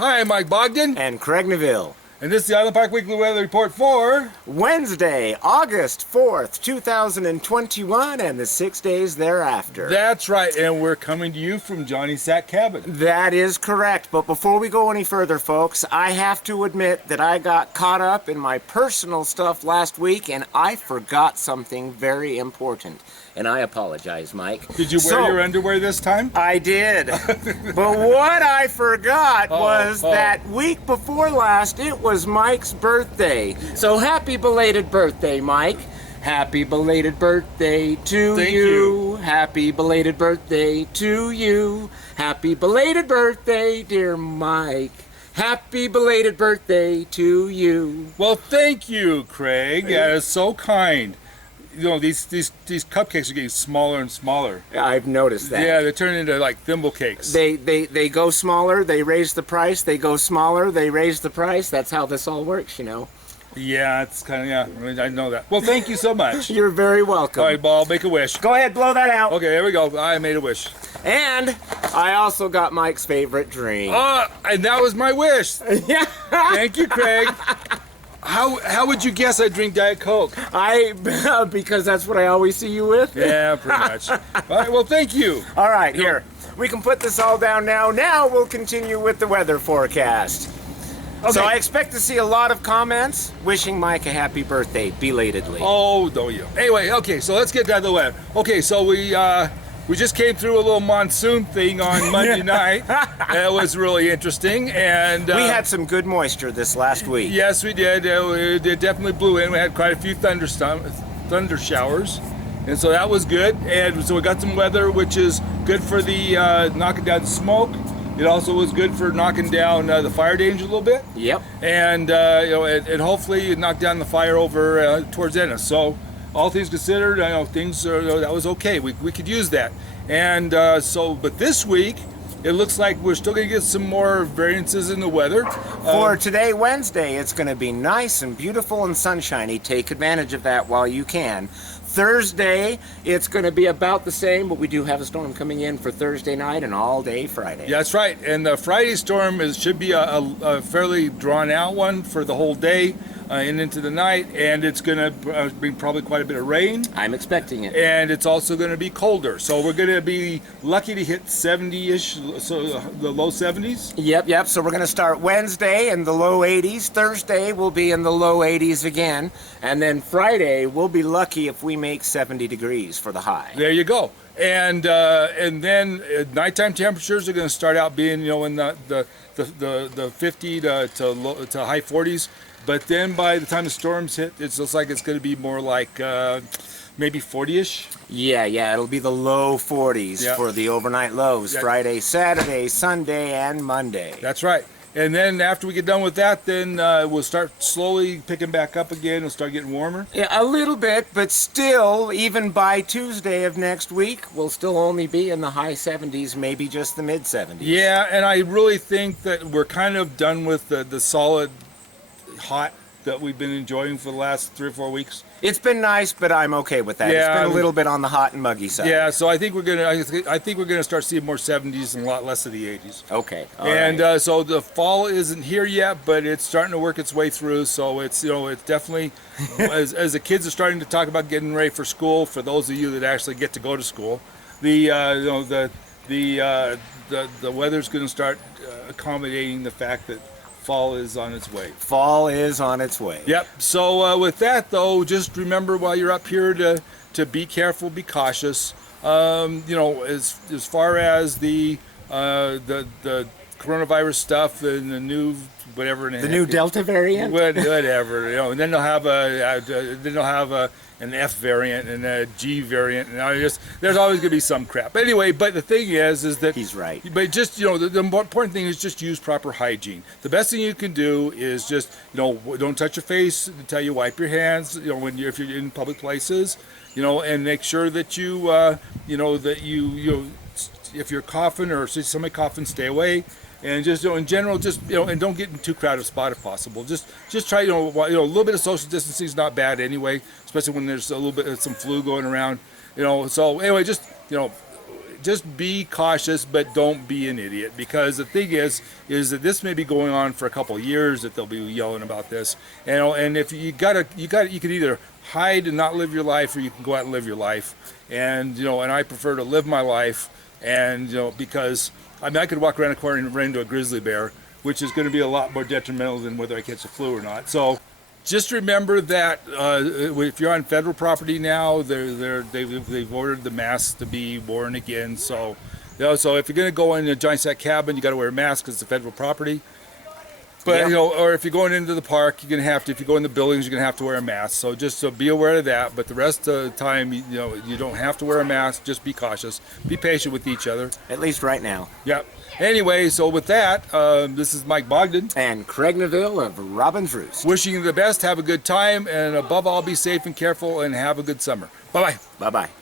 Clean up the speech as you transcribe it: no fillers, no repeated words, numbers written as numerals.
Hi, I'm Mike Bogden. And Craig Neville. And this is the Island Park Weekly Weather Report for Wednesday, August 4th, 2021, and the 6 days thereafter. That's right, and we're coming to you from Johnny's Sack Cabin. That is correct, but before we go any further, folks, I have to admit that I got caught up in my personal stuff last week, and I forgot something very important. And I apologize, Mike. Did you wear your underwear this time? I did. But what I forgot was that week before last, it was Mike's birthday. So happy belated birthday, Mike. Happy belated birthday to you. Happy belated birthday to you. Happy belated birthday, dear Mike. Happy belated birthday to you. Well, thank you, Craig. That is so kind. You know, these cupcakes are getting smaller and smaller. I've noticed that. Yeah, they're turning into like thimble cakes. They go smaller, they raise the price, they go smaller, they raise the price. That's how this all works, you know. Yeah, it's kind of, yeah, I know that. Well, thank you so much. You're very welcome. All right, Ball, make a wish. Go ahead, blow that out. Okay, here we go. I made a wish. And I also got Mike's favorite drink. And that was my wish. Yeah. Thank you, Craig. How would you guess I drink Diet Coke? Because that's what I always see you with? Yeah, pretty much. All right, well, thank you. All right, here. We can put this all down now. Now we'll continue with the weather forecast. Okay. So I expect to see a lot of comments wishing Mike a happy birthday belatedly. Oh, don't you? Anyway, okay, so let's get down to the weather. Okay, so we just came through a little monsoon thing on Monday night. That was really interesting, and we had some good moisture this last week. Yes, we did. It definitely blew in. We had quite a few thunder showers, and so that was good. And so we got some weather, which is good for the knocking down smoke. It also was good for knocking down the fire danger a little bit. Yep. And you know, and hopefully it knocked down the fire over towards Ennis. So all things considered, I know things that was okay. We could use that. And but this week, it looks like we're still going to get some more variances in the weather. For today, Wednesday, it's going to be nice and beautiful and sunshiny. Take advantage of that while you can. Thursday, it's going to be about the same, but we do have a storm coming in for Thursday night and all day Friday. Yeah, that's right. And the Friday storm should be a fairly drawn out one for the whole day. And into the night, and it's going to bring probably quite a bit of rain. I'm expecting it. And it's also going to be colder. So we're going to be lucky to hit 70-ish, so the low 70s. Yep. So we're going to start Wednesday in the low 80s. Thursday we'll be in the low 80s again. And then Friday we'll be lucky if we make 70 degrees for the high. There you go. And then nighttime temperatures are going to start out being, in the 50 to high 40s. But then by the time the storms hit, it looks like it's going to be more like maybe 40-ish. Yeah, it'll be the low 40s for the overnight lows. Yeah. Friday, Saturday, Sunday, and Monday. That's right. And then after we get done with that, then we'll start slowly picking back up again. It'll start getting warmer. Yeah, a little bit, but still, even by Tuesday of next week, we'll still only be in the high 70s, maybe just the mid 70s. Yeah, and I really think that we're kind of done with the solid hot that we've been enjoying for the last 3 or 4 weeks. It's been nice, but I'm okay with that. Yeah, it's been a little bit on the hot and muggy side. Yeah, so I think we're gonna start seeing more 70s and a lot less of the 80s. Okay. And so the fall isn't here yet, but it's starting to work its way through. So it's it's definitely as the kids are starting to talk about getting ready for school. For those of you that actually get to go to school, the weather's going to start accommodating the fact that fall is on its way. Fall is on its way. Yep. So with that, though, just remember while you're up here to be careful, be cautious. As far as the coronavirus stuff and the new whatever. The new Delta variant. Whatever. And then they'll have an F variant and a G variant, and there's always going to be some crap. Anyway, but the thing is that he's right. But just the important thing is just use proper hygiene. The best thing you can do is just don't touch your face until you wipe your hands. If you're in public places, and make sure that you if you're coughing or see somebody coughing, stay away. And just in general, and don't get in too crowded a spot if possible. Just try, a little bit of social distancing is not bad anyway, especially when there's a little bit of some flu going around. So anyway, just just be cautious, but don't be an idiot. Because the thing is that this may be going on for a couple of years that they'll be yelling about this. And if you can either hide and not live your life, or you can go out and live your life. And and I prefer to live my life. And because I could walk around a corner and run into a grizzly bear, which is going to be a lot more detrimental than whether I catch the flu or not. So just remember that if you're on federal property now, they've ordered the masks to be worn again. So, so if you're going to go in a giant sack cabin, you got to wear a mask because it's the federal property. But or if you're going into the park, you're going to have to. If you go in the buildings, you're going to have to wear a mask. So just be aware of that. But the rest of the time, you don't have to wear a mask. Just be cautious. Be patient with each other. At least right now. Yep. Anyway, so with that, this is Mike Bogden and Craig Neville of Robin's Roost. Wishing you the best. Have a good time, and above all, be safe and careful, and have a good summer. Bye bye. Bye bye.